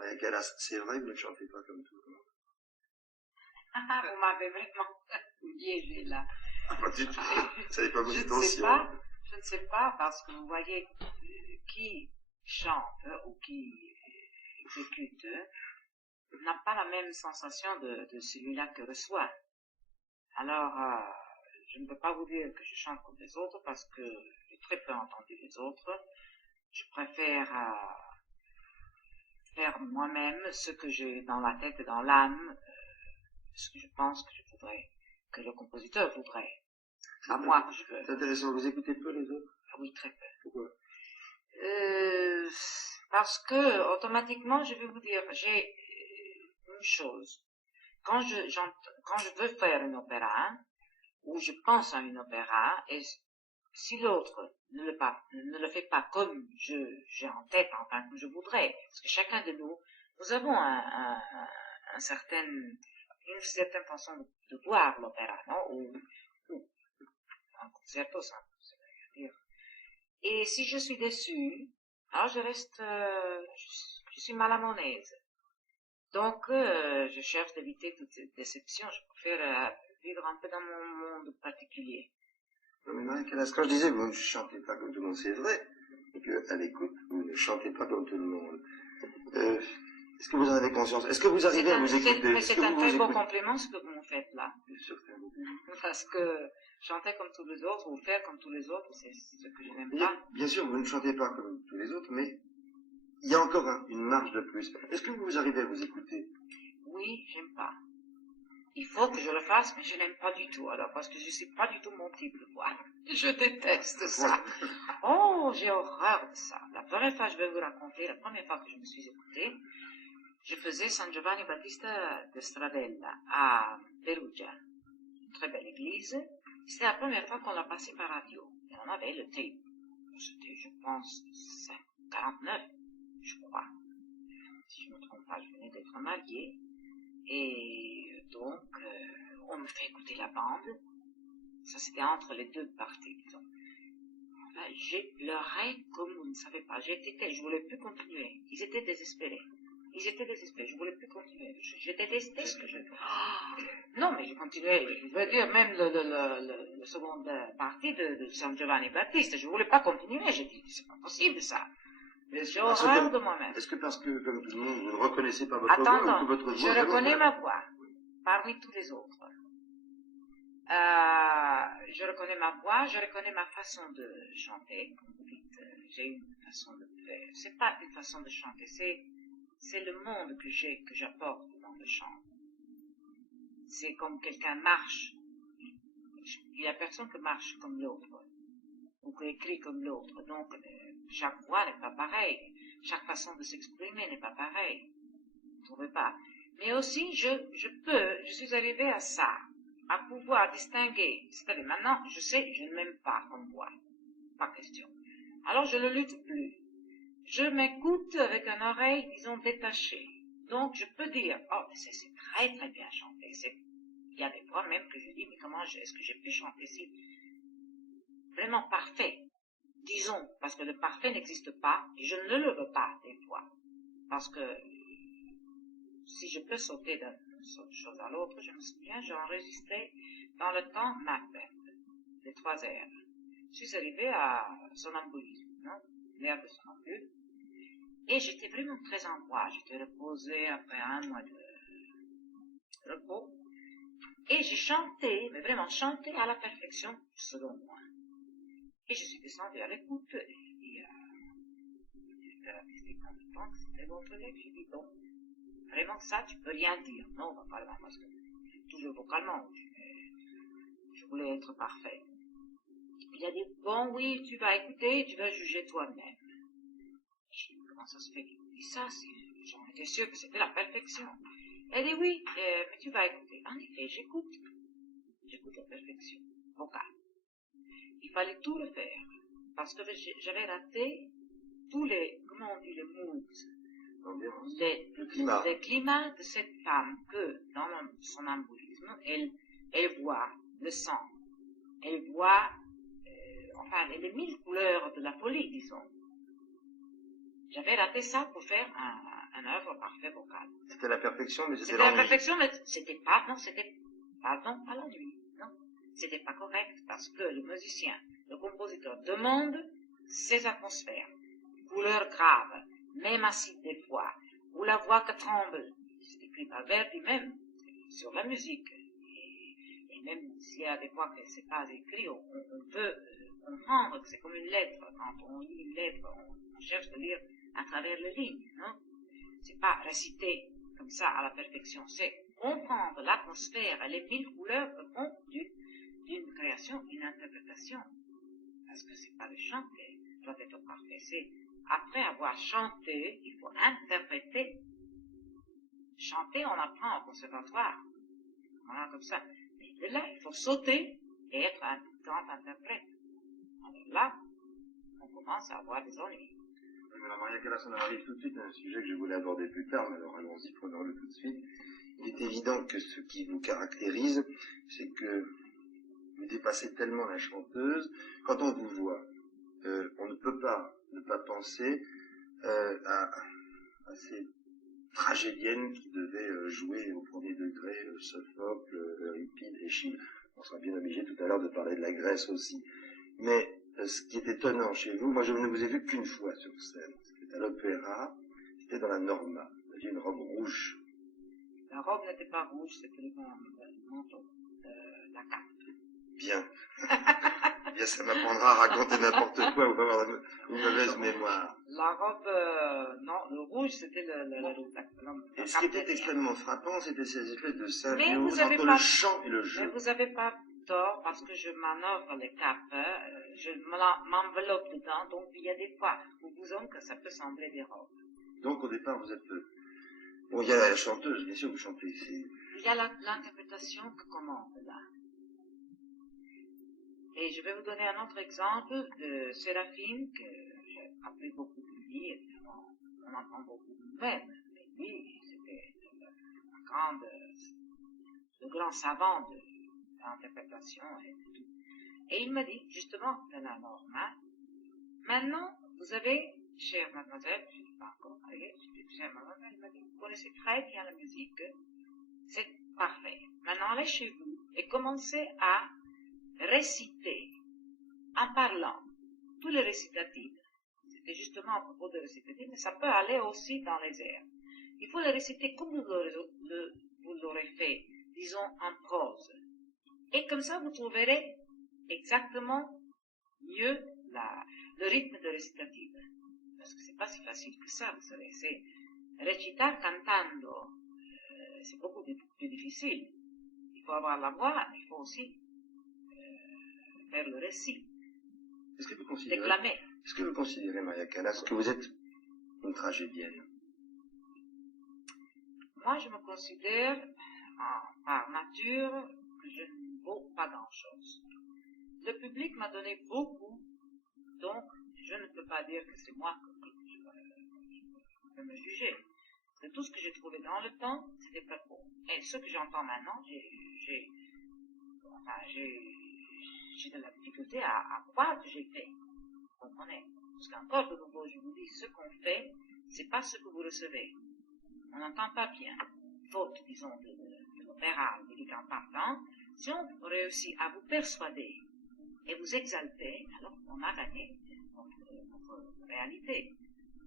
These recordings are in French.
Maria Callas, c'est vrai, vous ne chantez pas comme tout le monde. Ah, vous m'avez vraiment piégé là. Ah, pas du tout. Ça n'est pas vos Je ne sais intentions. pas, je ne sais pas, parce que vous voyez, qui chante ou qui exécute n'a pas la même sensation de celui-là que reçoit. Alors, je ne peux pas vous dire que je chante comme les autres parce que j'ai très peu entendu les autres. Je préfère faire moi-même ce que j'ai dans la tête et dans l'âme, ce que je pense que je voudrais, que le compositeur voudrait. Pas moi que je veux. C'est intéressant, vous écoutez peu les autres? Oui, très peu. Pourquoi? Parce que, automatiquement, je vais vous dire, j'ai une chose. Quand je veux faire un opéra, ou je pense à un opéra, et si l'autre ne le fait pas comme j'ai en tête, enfin, comme je voudrais, parce que chacun de nous, nous avons une certaine façon de voir l'opéra, non? Ou un concerto, ça veut dire. Et si je suis déçue, alors je reste, je suis mal à mon aise. Donc, je cherche d'éviter toute cette déception. Je préfère vivre un peu dans mon monde particulier. Non, mais Maria Callas, quand je disais vous ne chantez pas comme tout le monde, c'est vrai, et qu'à l'écoute, vous ne chantez pas comme tout le monde. Est-ce que vous en avez conscience? Est-ce que vous arrivez à vous écouter? Mais c'est un très beau compliment ce que vous me faites là. Bien sûr que c'est un beau compliment. Parce que chanter comme tous les autres, ou faire comme tous les autres, c'est ce que je n'aime pas. Bien sûr, vous ne chantez pas comme tous les autres, mais il y a encore une marge de plus. Est-ce que vous arrivez à vous écouter? Oui, j'aime pas. Il faut que je le fasse, mais je n'aime pas du tout, alors, parce que je suis pas du tout mon type de voix. Je déteste ça. Oh, j'ai horreur de ça. La première fois, je vais vous raconter, la première fois que je me suis écoutée, je faisais San Giovanni Battista de Stradella à Perugia, une très belle église. C'était la première fois qu'on l'a passé par radio. Et on avait le tape. C'était, je pense, 49, je crois. Si je ne me trompe pas, je venais d'être mariée. Et donc, on me fait écouter la bande. Ça, c'était entre les deux parties, disons. Enfin, j'ai pleuré comme vous ne savez pas. Je voulais plus continuer. Ils étaient désespérés. Je voulais plus continuer. Je détestais ce que je... Oh, non, mais je continuais. Je veux dire, même le seconde partie de San Giovanni Battista, je voulais pas continuer. J'ai dit, c'est pas possible, ça. J'ai horreur de moi-même. Est-ce que parce que, comme tout le monde, vous ne reconnaissez pas votre voix, ou que votre voix... Je reconnais ma voix, parmi tous les autres. Je reconnais ma voix, je reconnais ma façon de chanter. Comme vous dites, j'ai une façon de faire. C'est pas une façon de chanter, c'est le monde que j'apporte dans le chant. C'est comme quelqu'un marche. Il y a personne qui marche comme l'autre, ou qui écrit comme l'autre. Donc, chaque voix n'est pas pareille. Chaque façon de s'exprimer n'est pas pareille. Vous ne trouvez pas? Mais aussi, je suis arrivée à ça, à pouvoir distinguer. C'est-à-dire, maintenant, je sais, je ne m'aime pas comme voix. Pas question. Alors, je ne lutte plus. Je m'écoute avec une oreille, disons, détachée. Donc, je peux dire, oh, c'est très, très bien chanté. Il y a des fois même que je dis, mais comment est-ce que j'ai pu chanter si vraiment parfait? Disons, parce que le parfait n'existe pas, et je ne le veux pas, des fois. Parce que, si je peux sauter d'une chose à l'autre, je me souviens, j'ai enregistré dans le temps Macbeth, les 3 airs. Je suis arrivée à Somnambulisme, non? L'air de Somnambule. Et j'étais vraiment très en voix. J'étais reposée après un mois de repos. Et j'ai chanté, mais vraiment chanté à la perfection, selon moi. Et je suis descendue à l'écoute, et j'ai dit le directeur artistique consultant que c'était votre collègue. J'ai dit, bon, vraiment ça, tu peux rien dire. Non, vocalement, parce que toujours vocalement, je voulais être parfait. Il a dit, bon, oui, tu vas écouter, tu vas juger toi-même. J'ai dit, comment ça se fait qu'il me dit ça? J'en étais sûre que c'était la perfection. Elle dit, oui, mais tu vas écouter. En effet, j'écoute. J'écoute la perfection vocale. Il fallait tout refaire, parce que j'avais raté tous les, comment on dit, les moods, les climats de cette femme que, dans son embolisme, elle voit le sang, elle voit, enfin, les 1000 couleurs de la folie, disons. J'avais raté ça pour faire un œuvre parfait vocal. C'était la perfection, mais c'était C'était la l'ennui. perfection, mais c'était pas, non, c'était, pardon, pas l'ennui, non. C'était pas correct parce que le musicien, le compositeur demande ces atmosphères, couleurs graves, même acides des fois, ou la voix qui tremble. C'est écrit par Verdi même, sur la musique. Et même s'il y a des fois que c'est pas écrit, on peut comprendre que c'est comme une lettre. Quand on lit une lettre, on cherche de lire à travers les lignes, non? C'est pas réciter comme ça à la perfection, c'est comprendre l'atmosphère et les mille couleurs que font d'une création, une interprétation. Parce que c'est pas le chant qui doit être parfait, c'est après avoir chanté, il faut interpréter. Chanter, on apprend au conservatoire. Voilà, comme ça. Mais de là, il faut sauter et être un grand interprète. Alors là, on commence à avoir des ennuis. Oui, mais Maria Callas, on arrive tout de suite à un sujet que je voulais aborder plus tard, mais alors allons-y, prenons-le tout de suite. Il est évident que ce qui vous caractérise, c'est que vous dépassez tellement la chanteuse. Quand on vous voit, on ne peut pas ne pas penser à ces tragédiennes qui devaient jouer au premier degré Sophocle, Euripide, Échille. On sera bien obligé tout à l'heure de parler de la Grèce aussi. Mais ce qui est étonnant chez vous, moi je ne vous ai vu qu'une fois sur scène. C'était à l'opéra, c'était dans la Norma. Vous aviez une robe rouge. La robe n'était pas rouge, c'était le manteau, la cape. Bien. Bien, ça m'apprendra à raconter n'importe quoi ou avoir une mauvaise mémoire. La robe, non, le rouge, c'était la Et ce qui était extrêmement frappant, c'était ces espèces de symbiose entre le chant et le jeu. Mais vous n'avez pas tort, parce que je manœuvre les capes, je m'enveloppe dedans, donc il y a des fois où vous hommes que ça peut sembler des robes. Donc au départ, vous êtes... Bon, il y a la chanteuse, bien sûr, vous chantez ici. Il y a l'interprétation que commande là. Et je vais vous donner un autre exemple de Séraphine, que j'ai appris beaucoup de lui, évidemment, on entend beaucoup de nous-mêmes, mais lui, c'était le grand savant de l'interprétation et de tout. Et il m'a dit, justement, de la Norma, maintenant, vous avez, chère mademoiselle, je ne suis pas encore mariée, je dis, chère mademoiselle, il m'a dit, vous connaissez très bien la musique, c'est parfait. Maintenant, allez chez vous et commencez à réciter, en parlant, tous les récitatifs. C'était justement à propos de récitatifs, mais ça peut aller aussi dans les airs. Il faut les réciter comme vous l'aurez fait, disons en prose. Et comme ça, vous trouverez exactement mieux le rythme de récitatif. Parce que c'est pas si facile que ça, vous savez. C'est recitar cantando. C'est beaucoup plus difficile. Il faut avoir la voix, mais il faut aussi faire le récit. Déclamer. Est-ce que vous considérez, Maria Callas, que vous êtes une tragédienne? Moi, je me considère, par nature, que je ne vaux pas grand-chose. Le public m'a donné beaucoup, donc je ne peux pas dire que c'est moi que je peux me juger. De tout ce que j'ai trouvé dans le temps, c'était pas faux. Et ce que j'entends maintenant, j'ai de la difficulté à croire que j'ai fait. Vous comprenez? Parce qu'encore de nouveau, je vous dis, ce qu'on fait, c'est pas ce que vous recevez. On n'entend pas bien. Faute, disons, de l'opéra lyrique en parlant. Si on réussit à vous persuader et vous exalter, alors on a gagné notre réalité.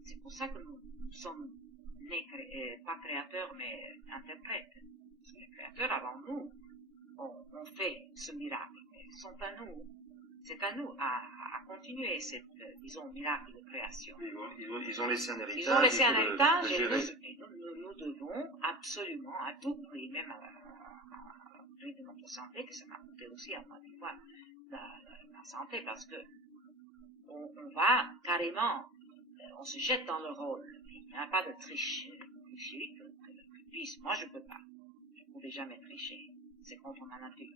C'est pour ça que nous sommes nés, pas créateurs, mais interprètes. Parce que les créateurs avant nous ont fait ce miracle. Mais sont à nous. C'est à nous à continuer cette, disons, miracle de création. Ils ont laissé un héritage. Ils ont laissé un héritage et nous devons absolument, à tout prix, même à prix de notre santé, que ça m'a coûté aussi à moi des fois la santé, parce que on va carrément, on se jette dans le rôle. Il n'y a pas de tricherie que puisse. Moi, je ne peux pas. Je ne pouvais jamais tricher. C'est contre ma nature.